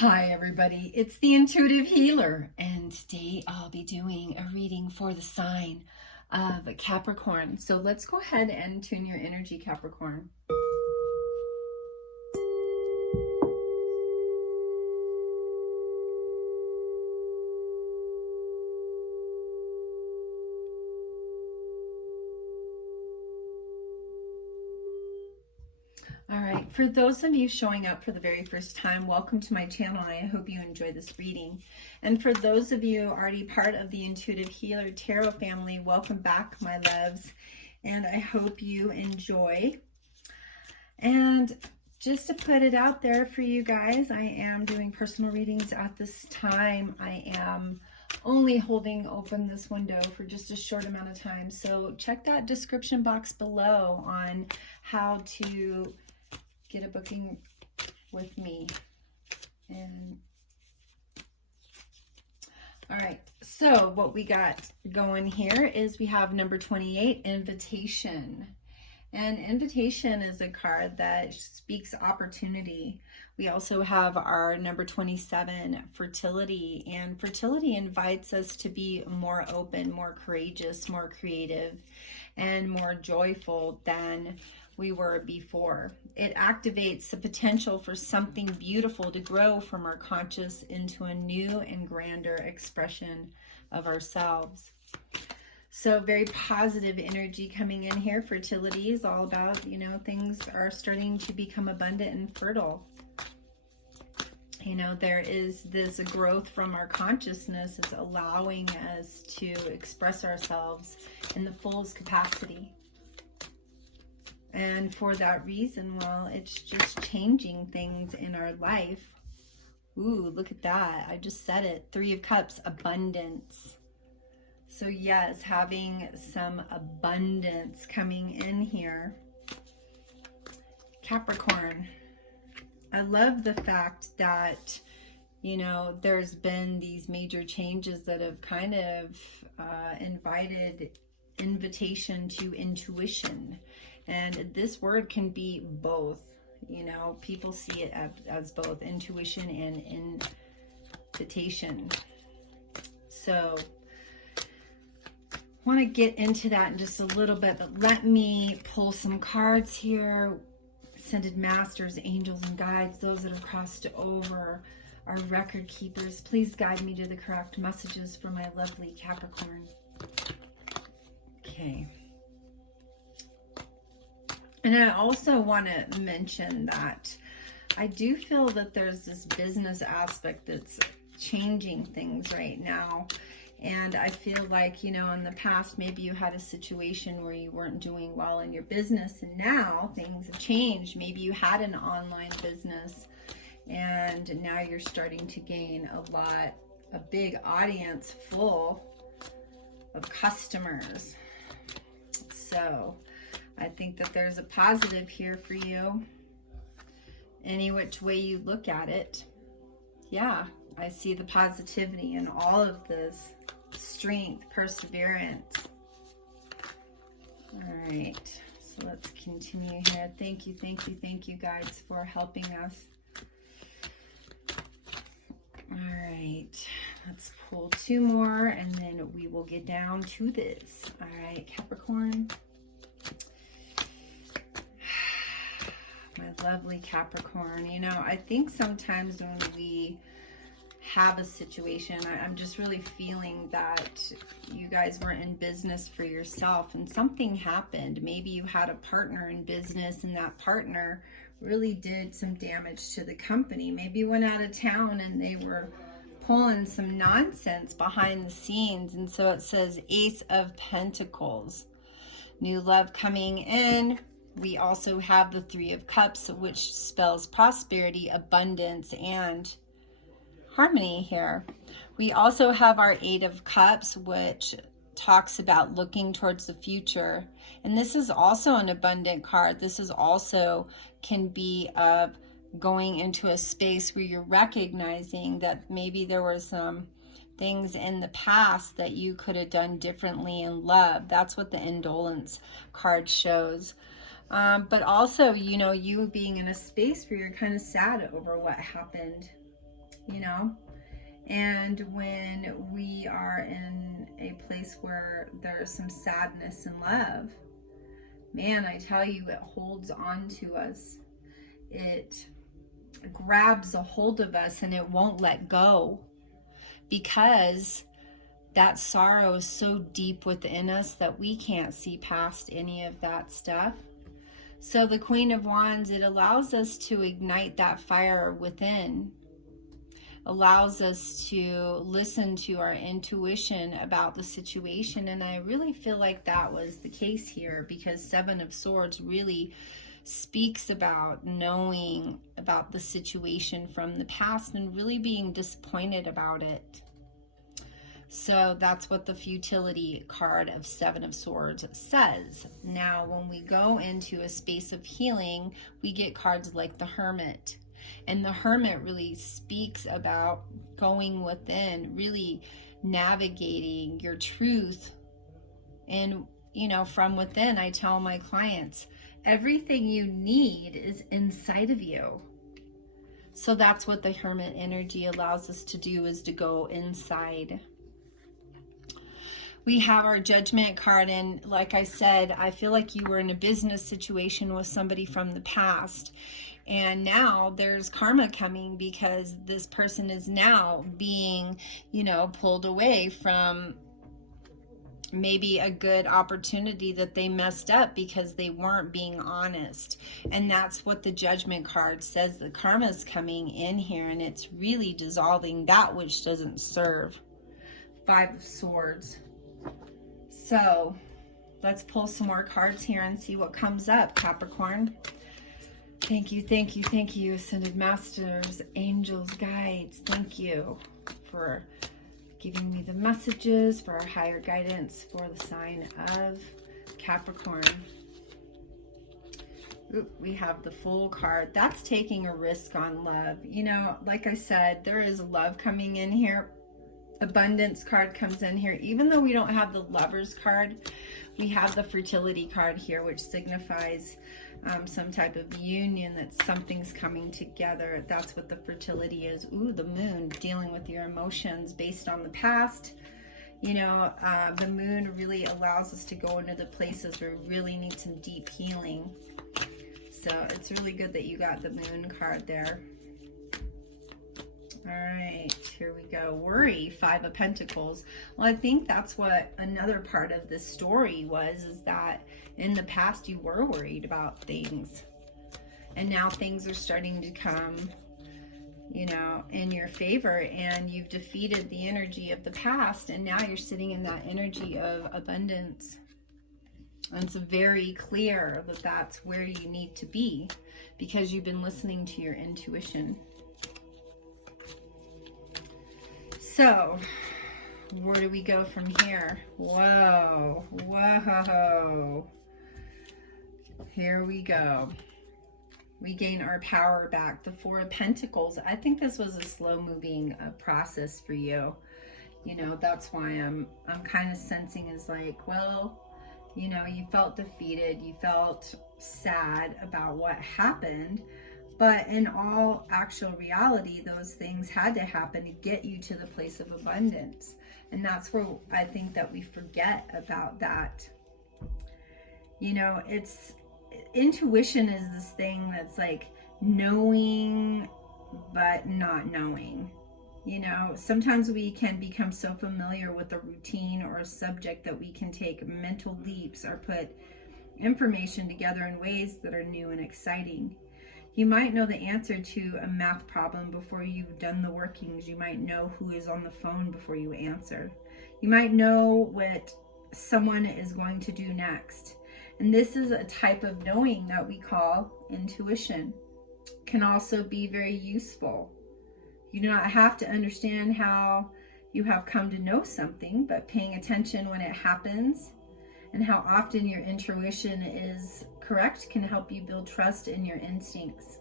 Hi everybody, it's the Intuitive Healer, and today I'll be doing a reading for the sign of Capricorn. So let's go ahead and tune your energy, Capricorn. All right, for those of you showing up for the very first time, welcome to my channel. I hope you enjoy this reading. And for those of you already part of the Intuitive Healer Tarot family, welcome back, my loves. And I hope you enjoy. And just to put it out there for you guys, I am doing personal readings at this time. I am only holding open this window for just a short amount of time. So check that description box below on how to get a booking with me. And all right, so what we got going here is we have number 28, invitation. And invitation is a card that speaks opportunity. We also have our number 27, fertility, and fertility invites us to be more open, more courageous, more creative, and more joyful than we were before. It activates the potential for something beautiful to grow from our conscious into a new and grander expression of ourselves. So very positive energy coming in here. Fertility is all about, things are starting to become abundant and fertile. There is this growth from our consciousness. It's allowing us to express ourselves in the fullest capacity. And for that reason, well, it's just changing things in our life. Ooh, look at that. I just said it. 3 of Cups, abundance. So yes, having some abundance coming in here. Capricorn. I love the fact that, there's been these major changes that have kind of invited invitation to intuition. And this word can be both. People see it as both intuition and invitation. So I want to get into that in just a little bit, but let me pull some cards here. Ascended masters, angels, and guides, those that have crossed over, our record keepers, please guide me to the correct messages for my lovely Capricorn. Okay. And I also want to mention that I do feel that there's this business aspect that's changing things right now. And I feel like, in the past, maybe you had a situation where you weren't doing well in your business, and now things have changed. Maybe you had an online business and now you're starting to gain a big audience full of customers. So I think that there's a positive here for you, any which way you look at it. Yeah, I see the positivity in all of this. Strength, perseverance. All right, so let's continue here. Thank you guys for helping us. All right, let's pull 2 more and then we will get down to this. All right, Capricorn. My lovely Capricorn. I think sometimes when we have a situation, I'm just really feeling that you guys were in business for yourself and something happened. Maybe you had a partner in business and that partner really did some damage to the company. Maybe you went out of town and they were pulling some nonsense behind the scenes. And so it says Ace of Pentacles, new love coming in. We also have the 3 of Cups, which spells prosperity, abundance, and harmony here. We also have our 8 of Cups, which talks about looking towards the future. And this is also an abundant card. This is also can be of going into a space where you're recognizing that maybe there were some things in the past that you could have done differently in love. That's what the indolence card shows. But also, you being in a space where you're kind of sad over what happened. you know? And when we are in a place where there's some sadness and love, man, I tell you, it holds on to us. It grabs a hold of us and it won't let go, because that sorrow is so deep within us that we can't see past any of that stuff. So the Queen of Wands, it allows us to ignite that fire within, allows us to listen to our intuition about the situation. And I really feel like that was the case here, because Seven of Swords really speaks about knowing about the situation from the past and really being disappointed about it. So that's what the futility card of Seven of Swords says. Now, when we go into a space of healing, we get cards like the Hermit. And the Hermit really speaks about going within, really navigating your truth. And, you know, from within, I tell my clients, everything you need is inside of you. So that's what the Hermit energy allows us to do, is to go inside. We have our Judgment card, and like I said, I feel like you were in a business situation with somebody from the past. And now there's karma coming, because this person is now being, you know, pulled away from maybe a good opportunity that they messed up because they weren't being honest. And that's what the Judgment card says. The karma is coming in here, and it's really dissolving that which doesn't serve. Five of Swords. So let's pull some more cards here and see what comes up, Capricorn. Thank you, thank you, thank you, Ascended Masters, Angels, Guides. Thank you for giving me the messages for our higher guidance for the sign of Capricorn. Ooh, we have the Fool card. That's taking a risk on love. You know, like I said, there is love coming in here. Abundance card comes in here. Even though we don't have the Lovers card, we have the Fertility card here, which signifies some type of union, that something's coming together. That's what the fertility is. Ooh, the Moon, dealing with your emotions based on the past. You know, the Moon really allows us to go into the places where we really need some deep healing. So it's really good that you got the Moon card there. All right, here we go. Worry, Five of Pentacles. Well, I think that's what another part of this story was, is that in the past you were worried about things. And now things are starting to come, you know, in your favor, and you've defeated the energy of the past, and now you're sitting in that energy of abundance. And it's very clear that that's where you need to be, because you've been listening to your intuition. So, where do we go from here? Whoa, whoa. Here we go. We gain our power back. The Four of Pentacles. I think this was a slow-moving process for you. You know, that's why I'm kind of sensing is like, well, you know, you felt defeated. You felt sad about what happened. But in all actual reality, those things had to happen to get you to the place of abundance. And that's where I think that we forget about that. You know, intuition is this thing that's like knowing, but not knowing. You know, sometimes we can become so familiar with a routine or a subject that we can take mental leaps or put information together in ways that are new and exciting. You might know the answer to a math problem before you've done the workings. You might know who is on the phone before you answer. You might know what someone is going to do next. And this is a type of knowing that we call intuition. Can also be very useful. You do not have to understand how you have come to know something, but paying attention when it happens and how often your intuition is correct can help you build trust in your instincts.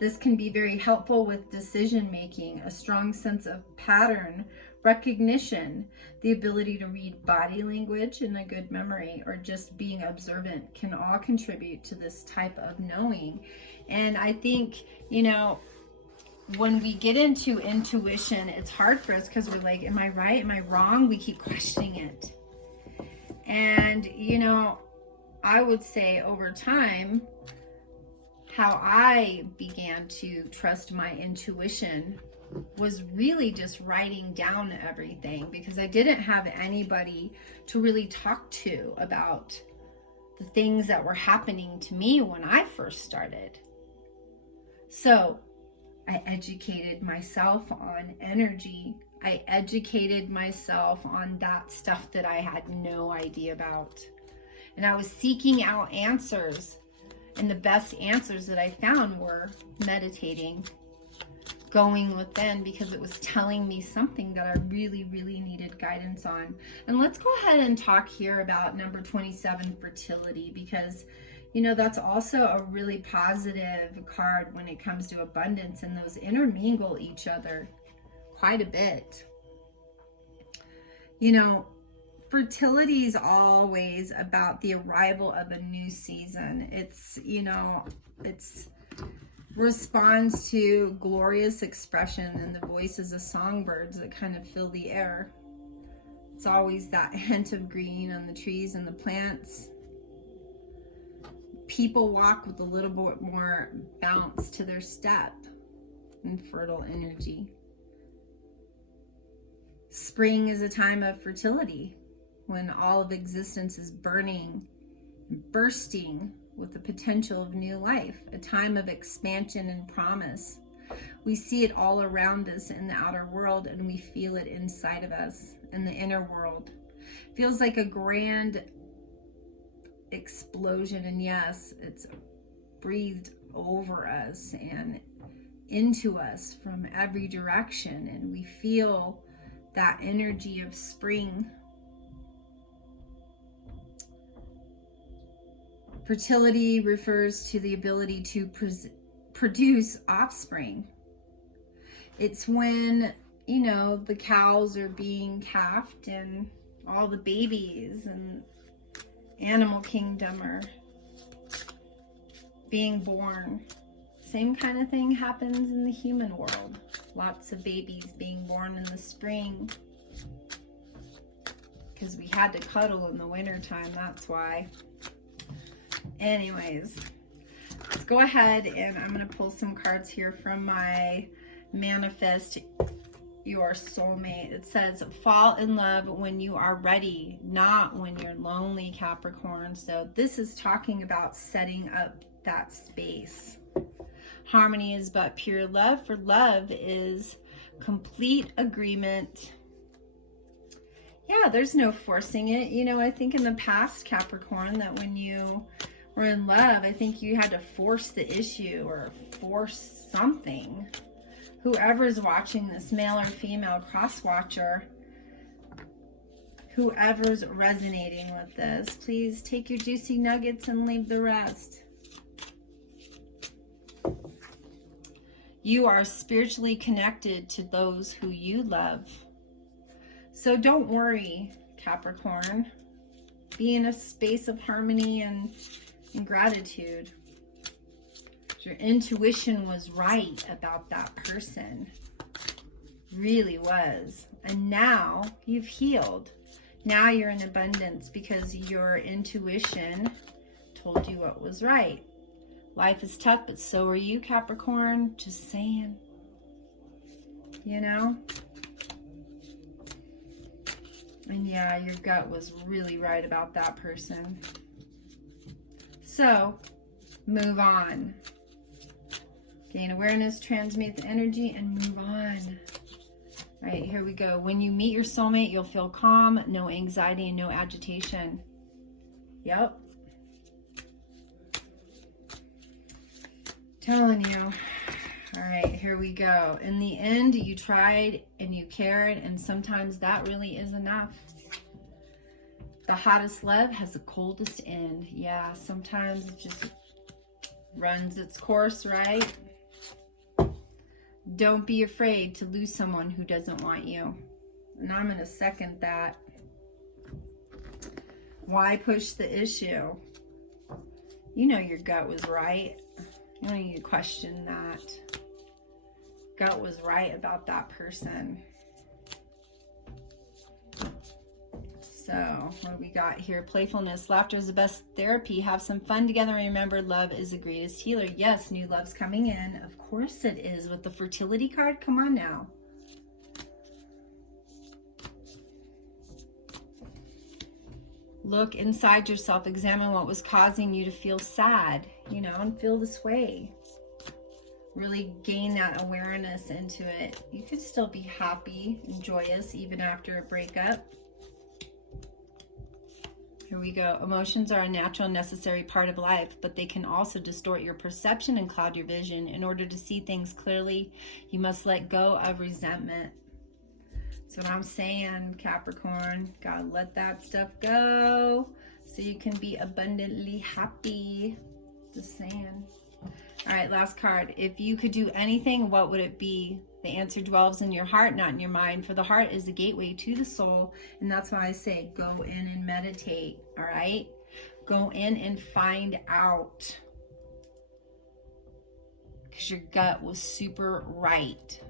This can be very helpful with decision making, a strong sense of pattern recognition, the ability to read body language, and a good memory, or just being observant can all contribute to this type of knowing. And I think, you know, when we get into intuition, it's hard for us because we're like, am I right? Am I wrong? We keep questioning it. And, you know, I would say over time, how I began to trust my intuition was really just writing down everything, because I didn't have anybody to really talk to about the things that were happening to me when I first started. So I educated myself on energy. I educated myself on that stuff that I had no idea about. And I was seeking out answers. And the best answers that I found were meditating, going within, because it was telling me something that I really, really needed guidance on. And let's go ahead and talk here about number 27, fertility, because, you know, that's also a really positive card when it comes to abundance, and those intermingle each other quite a bit. You know, fertility is always about the arrival of a new season. It's, you know, it's responds to glorious expression and the voices of songbirds that kind of fill the air. It's always that hint of green on the trees and the plants. People walk with a little bit more bounce to their step and fertile energy. Spring is a time of fertility, when all of existence is burning and bursting with the potential of new life, a time of expansion and promise. We see it all around us in the outer world, and we feel it inside of us in the inner world. It feels like a grand explosion, and yes, it's breathed over us and into us from every direction, and we feel that energy of spring. Fertility refers to the ability to produce offspring. It's when, you know, the cows are being calved and all the babies and animal kingdom are being born. Same kind of thing happens in the human world. Lots of babies being born in the spring, because we had to cuddle in the winter time, that's why. Anyways, let's go ahead and I'm going to pull some cards here from my Manifest Your Soulmate. It says, fall in love when you are ready, not when you're lonely, Capricorn. So this is talking about setting up that space. Harmony is but pure love, for love is complete agreement. Yeah, there's no forcing it. You know, I think in the past, Capricorn, that when you were in love, I think you had to force the issue or force something. Whoever's watching this, male or female cross-watcher, whoever's resonating with this, please take your juicy nuggets and leave the rest. You are spiritually connected to those who you love. So don't worry, Capricorn. Be in a space of harmony and gratitude. Your intuition was right about that person. Really was. And now you've healed. Now you're in abundance because your intuition told you what was right. Life is tough, but so are you, Capricorn. Just saying. You know? And yeah, your gut was really right about that person. So, move on. Gain awareness, transmute the energy, and move on. All right, here we go. When you meet your soulmate, you'll feel calm, no anxiety, and no agitation. Yep. Telling you. All right, here we go. In the end, you tried and you cared, and sometimes that really is enough. The hottest love has the coldest end. Yeah, sometimes it just runs its course, right? Don't be afraid to lose someone who doesn't want you. And I'm going to second that. Why push the issue? You know your gut was right. You don't need to question that. gut was right about that person. So what do we got here? Playfulness. Laughter is the best therapy. Have some fun together. Remember, love is the greatest healer. Yes, new love's coming in. Of course it is. With the fertility card. Come on now. Look inside yourself. Examine what was causing you to feel sad, you know, and feel this way. Really gain that awareness into it. You could still be happy and joyous even after a breakup. Here we go. Emotions are a natural and necessary part of life, but they can also distort your perception and cloud your vision. In order to see things clearly, you must let go of resentment. That's what I'm saying, Capricorn. Gotta let that stuff go so you can be abundantly happy. Just saying. All right, last card. If you could do anything, what would it be? The answer dwells in your heart, not in your mind. For the heart is the gateway to the soul. And that's why I say go in and meditate, all right? Go in and find out. Because your gut was super right.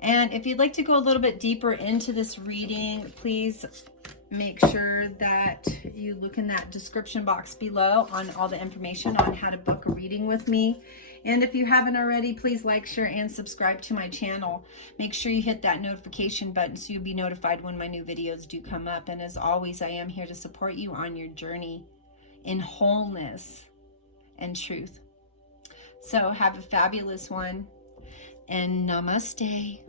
And if you'd like to go a little bit deeper into this reading, please make sure that you look in that description box below on all the information on how to book a reading with me. And if you haven't already, please like, share, and subscribe to my channel. Make sure you hit that notification button so you'll be notified when my new videos do come up. And as always, I am here to support you on your journey in wholeness and truth. So have a fabulous one, and namaste.